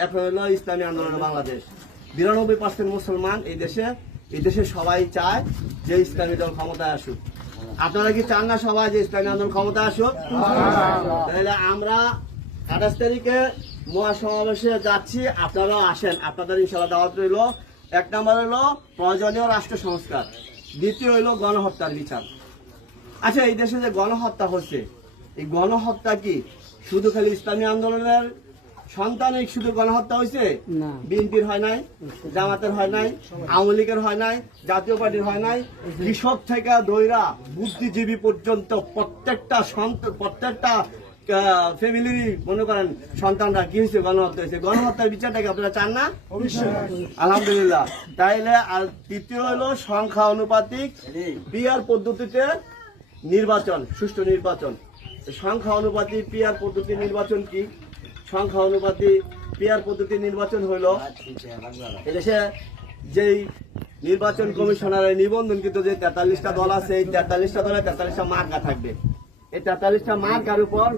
এখন হলো ইসলামী আন্দোলন বাংলাদেশ। 92% মুসলমান এই দেশে সবাই চায় যে ইসলামী দল ক্ষমতায় আসুক। আপনারা কি চান না সবাই যে ইসলামী আন্দোলন ক্ষমতায় আসুক? তাহলে আমরা 28 তারিখে মহাসমাবেশে যাচ্ছি, আপনারাও আসেন। আপনাদের ইনশাআল্লাহ দাওয়াত রইল। 1 নম্বর হলো প্রয়োজনীয় রাষ্ট্র সংস্কার, দ্বিতীয় হলো গণহত্যার বিচার। আচ্ছা, এই দেশে যে গণহত্যা হচ্ছে, এই গণহত্যা কি শুধু খালি ইসলামী আন্দোলনের সন্তানের শুধু গণহত্যা হয়েছে? বিএনপির হয় নাই, জামাতের হয় নাই, আওয়ামী লীগের হয় নাই, জাতীয় পার্টির হয় নাই, কৃষক থেকে দৈরা বুদ্ধিজীবী পর্যন্ত প্রত্যেকটা ফ্যামিলির মনে করেন সন্তানরা কি হয়েছে, গণহত্যা হয়েছে। গণহত্যার বিচারটাকে আপনারা চান না? আলহামদুলিল্লাহ। তাইলে আর তৃতীয় হলো সংখ্যা অনুপাতিক পিআর পদ্ধতিতে নির্বাচন, সুষ্ঠু নির্বাচন। সংখ্যা অনুপাতি পিআর পদ্ধতি নির্বাচন কি? সংখ্যা অনুপাতি পিআর পদ্ধতি নির্বাচন হইল এদেশে যেই নির্বাচন কমিশনারের নিবন্ধনকৃত যে 43টা দল আছে, এই 43টা দলে 43টা মার্কা থাকবে। এই 43টা মার্কার উপর